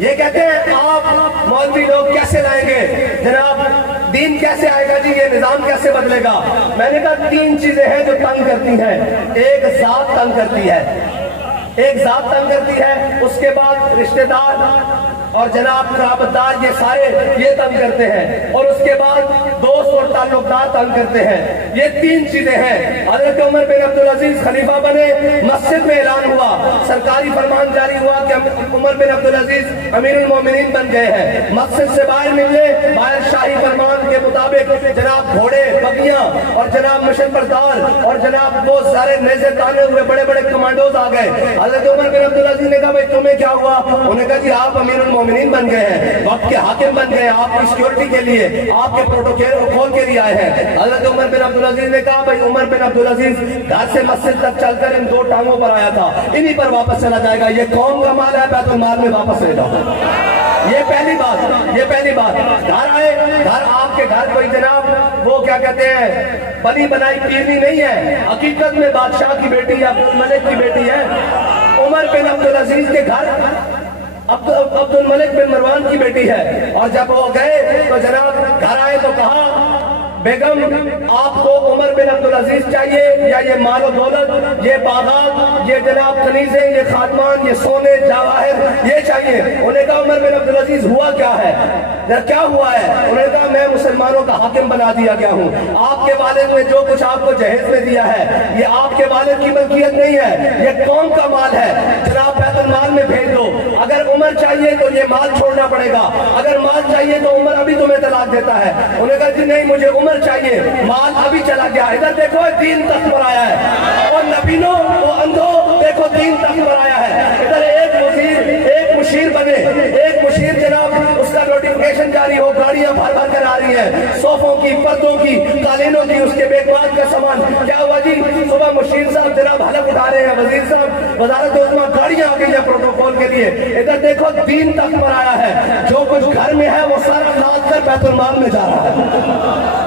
یہ کہتے ہیں آپ مولوی لوگ کیسے لائیں گے جناب، دین کیسے آئے گا جی، یہ نظام کیسے بدلے گا؟ میں نے کہا تین چیزیں ہیں جو تنگ کرتی ہیں. ایک ذات تنگ کرتی ہے، ایک ذات تنگ کرتی ہے، اس کے بعد رشتہ دار اور جناب قرابت دار یہ سارے یہ تنگ کرتے ہیں، اور اس کے بعد دوست اور تعلقات تنگ کرتے ہیں. یہ تین چیزیں ہیں. حضرت عمر بن عبدالعزیز خلیفہ بنے، مسجد میں اعلان ہوا، سرکاری فرمان جاری ہوا کہ عمر بن عبدالعزیز امیر المومنین بن گئے ہیں. مسجد سے باہر نکلے، باہر شاہی فرمان کے مطابق جناب گھوڑے، بگیاں اور جناب مشن بردار اور جناب وہ سارے نیزے تانے ہوئے بڑے بڑے کمانڈوز آ گئے. حضرت عمر بن عبدالعزیز نے کہا بھائی تمہیں کیا ہوا؟ انہوں نے کہا جی آپ امیر المومنین بن گئے ہیں، وقت کے حاکم بن گئے ہیں، آپ کی سیکورٹی کے لیے، آپ کے پروٹوکول کے لیے آئے ہیں. حضرت عمر بن عبدالعزیز نے کہا بھائی عمر بن عبدالعزیز گھر سے مسجد تک چل کر ان دو ٹانگوں پر آیا تھا، انہی پر واپس چلا جائے گا. یہ قوم کا مال ہے، بیت المال میں واپس لے جاؤ. یہ پہلی بات، یہ پہلی بات. گھر آئے، گھر آپ کے گھر کوئی جناب وہ کیا کہتے ہیں بنی بنائی پیرنی نہیں ہے، حقیقت میں بادشاہ کی بیٹی یا عبد الملک کی بیٹی ہے. عمر بن عبدالعزیز کے گھر عبد الملک بن مروان کی بیٹی ہے. اور جب وہ گئے تو جناب گھر آئے تو کہا بیگم آپ کو عمر بن عبدالعزیز چاہیے یا یہ مال و دولت، یہ باغات، یہ جناب کنیزیں، یہ خادمان، یہ سونے جواہر یہ چاہیے؟ انہوں نے کہا عمر بن عبدالعزیز ہوا کیا ہے، کیا ہوا ہے؟ انہوں نے کہا میں مسلمانوں کا حاکم بنا دیا گیا ہوں، آپ کے والد نے جو کچھ آپ کو جہیز میں دیا ہے یہ آپ کے والد کی ملکیت نہیں ہے، یہ قوم کا مال ہے، جناب بیت المال میں بھیج دو. اگر عمر چاہیے تو یہ مال چھوڑنا پڑے گا، اگر مال چاہیے تو عمر ابھی تمہیں طلاق دیتا ہے. انہوں نے کہا جی نہیں مجھے عمر چاہیے، مال ابھی چلا گیا. ادھر دیکھو دین تخت پر آیا ہے، اور نبینوں وہ اندھو دیکھو دین تخت پر آیا ہے. ادھر ایک وزیر، ایک مشیر بنے، ایک مشیر جناب اس کا نوٹیفکیشن جاری ہو، گاڑیاں بھر بھر کر آ رہی ہیں، صوفوں کی، پردوں کی، قالینوں کی، اس کے بیک بعد کا سامان. کیا ہوا جی؟ صبح مشیر صاحب جناب حلق اٹھا رہے ہیں، وزیر صاحب وزارت عظمیٰ گاڑیاں آ گئی ہیں پروٹوکول کے لیے. ادھر دیکھو دین تخت پر آیا ہے، جو کچھ گھر میں ہے وہ سارا لاد کر بیت المال میں جا رہا ہے.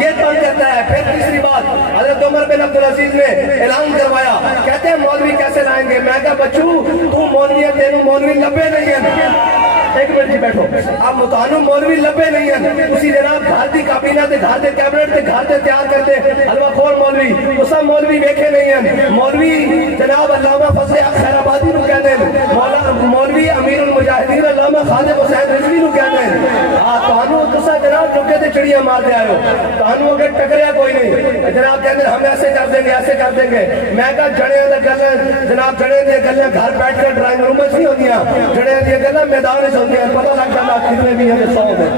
یہ تنگ کرتا ہے. پھر تیسری بات، حضرت عمر بن عبدالعزیز نے اعلان کروایا، کہتے ہیں مولوی کیسے لائیں گے؟ میں کہا بچو تو مولوی ہے، تینوں مولوی لبے نہیں ہیں. ایک منٹ جی بیٹھو، آپ متانو مولوی لبے نہیں ہیں. اسی جناب گھر دی کابینہ تے گھر دے کیبنٹ تے گھر دے تیار کرتے حلوہ خور مولوی، تو سب مولوی ویکھے نہیں ہیں. مولوی جناب علامہ فضل خیر آبادی نو کہتے ہیں، مولوی امیر المجاہدین علامہ خالد حسین رضوی نو کہتے ہیں. تانوں تسا جناب لوکے تے چڑیاں مار دے آئے ہو، تانوں اگر ٹکریا کوئی نہیں. جناب کہتے ہیں ہم ایسے کر دیں گے، ایسے کر دیں گے. میں کہا جڑے دے گلیں جناب، جڑے دے گلیں گھر بیٹھ کر ڈرائنگ روم میں نہیں ہوندیاں، جڑے دے گلیں میدان میں ہوندیاں. پتہ لگ جاتا کتنے بھی ہیں 100 میں.